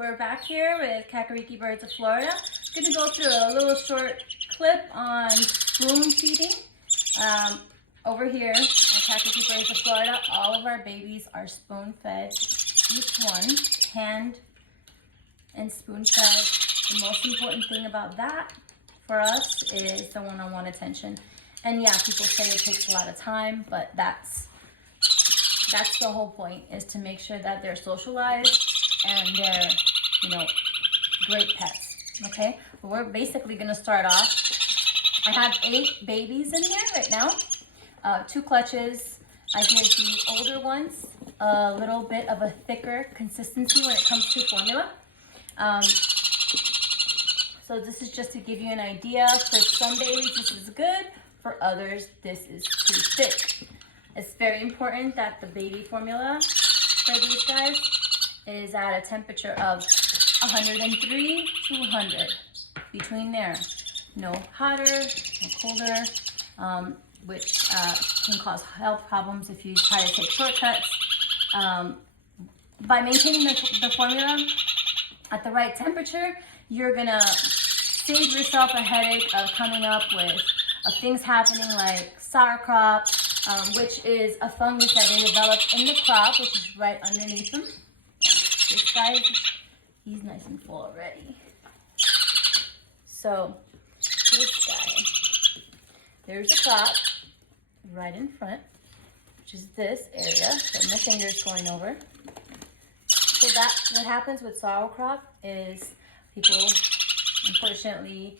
We're back here with Kakariki Birds of Florida. I'm going to go through a little short clip on spoon feeding. Over here at Kakariki Birds of Florida, all of our babies are spoon fed. Each one, hand and spoon fed. The most important thing about that for us is the one-on-one attention. And yeah, people say it takes a lot of time, but that's the whole point, is to make sure that they're socialized and they're, great pets, okay? But we're basically gonna start off. I have 8 babies in here right now, 2 clutches. I give the older ones a little bit of a thicker consistency when it comes to formula. So this is just to give you an idea. For some babies, this is good. For others, this is too thick. It's very important that the baby formula for these guys is at a temperature of 103 to 100. Between there. No hotter, no colder, which can cause health problems if you try to take shortcuts. By maintaining the formula at the right temperature, you're gonna save yourself a headache of coming up with things happening like sauerkraut, which is a fungus that they develop in the crop, which is right underneath them. This guy, he's nice and full already. So this guy, there's a crop right in front, which is this area that my finger's going over. So what happens with sauerkraut is people, unfortunately,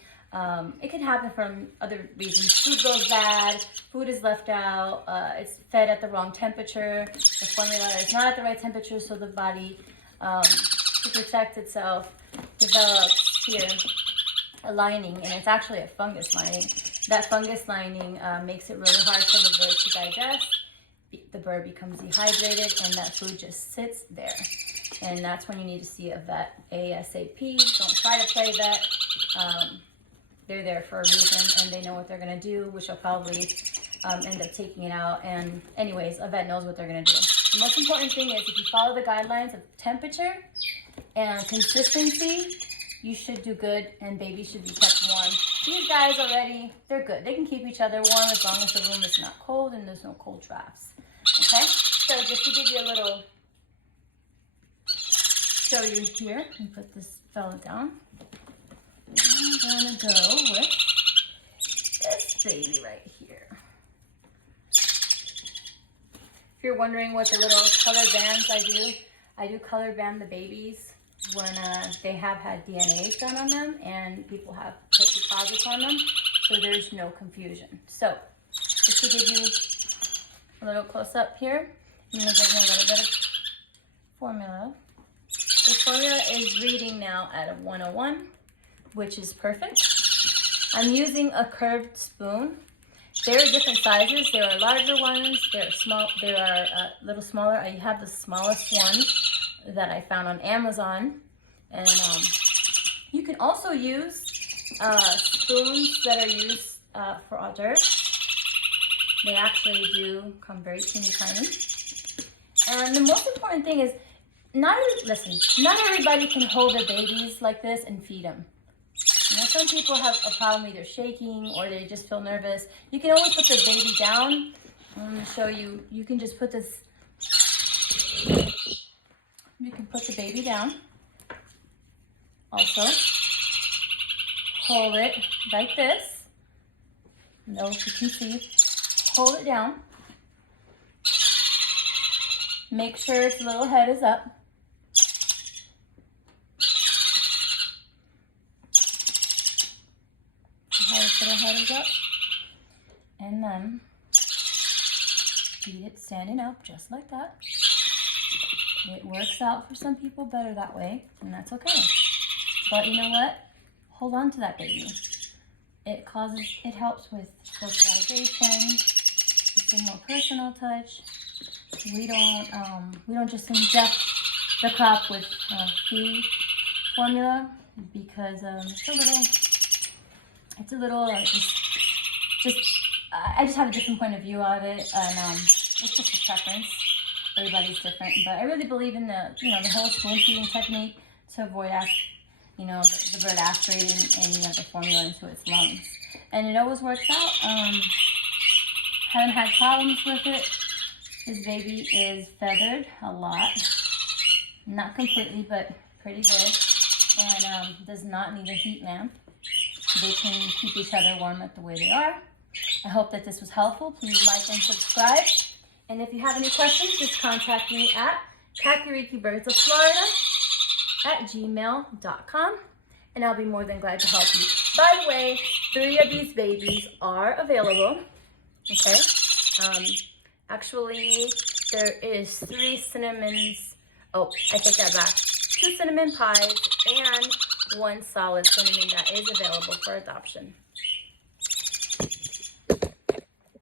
it can happen from other reasons. Food goes bad, food is left out, it's fed at the wrong temperature, the formula is not at the right temperature, so the body, to protect itself, develops here a lining, and it's actually a fungus lining. That fungus lining makes it really hard for the bird to digest. The bird becomes dehydrated, and that food just sits there. And that's when you need to see a vet ASAP. Don't try to play vet. They're there for a reason, and they know what they're gonna do, which will probably end up taking it out. And anyways, a vet knows what they're gonna do. The most important thing is if you follow the guidelines of temperature and consistency, you should do good, and babies should be kept warm. These guys already, they're good. They can keep each other warm as long as the room is not cold and there's no cold drafts. Okay, so just to give you a little, show you here, and put this fella down. I'm gonna go with this baby right here. If you're wondering what the little color bands I do color band the babies when they have had DNA done on them and people have put deposits on them, so there's no confusion. So, just to give you a little close up here, I'm gonna give you a little bit of formula. This formula is reading now at a 101, which is perfect. I'm using a curved spoon. There are different sizes. There are larger ones. There are a little smaller. I have the smallest one that I found on Amazon. And you can also use spoons that are used for hors d'oeuvres. They actually do come very teeny tiny. And the most important thing is, not everybody can hold their babies like this and feed them. Some people have a problem either shaking or they just feel nervous. You can always put the baby down. I'm going to show you. You can just put this. You can put the baby down. Also, hold it like this. No, if you can see. Hold it down. Make sure its little head is up. Little head is up, and then feed it standing up just like that. It works out for some people better that way, and that's okay. But you know what? Hold on to that baby. It helps with socialization. It's a more personal touch. We don't just inject the crop with feed formula because it's a little I just have a different point of view of it, and it's just a preference. Everybody's different, but I really believe in the whole spoon feeding technique to avoid the bird aspirating any of the formula into its lungs. And it always works out. Haven't had problems with it. This baby is feathered a lot. Not completely, but pretty good. And does not need a heat lamp. They can keep each other warm at the way they are. I hope that this was helpful. Please like and subscribe. And if you have any questions, just contact me at kakarikibirdsoflorida@gmail.com, and I'll be more than glad to help you. By the way, 3 of these babies are available. Okay. Actually, there is 3 cinnamons. Oh, I take that back. 2 cinnamon pies and 1 solid cinnamon that is available for adoption.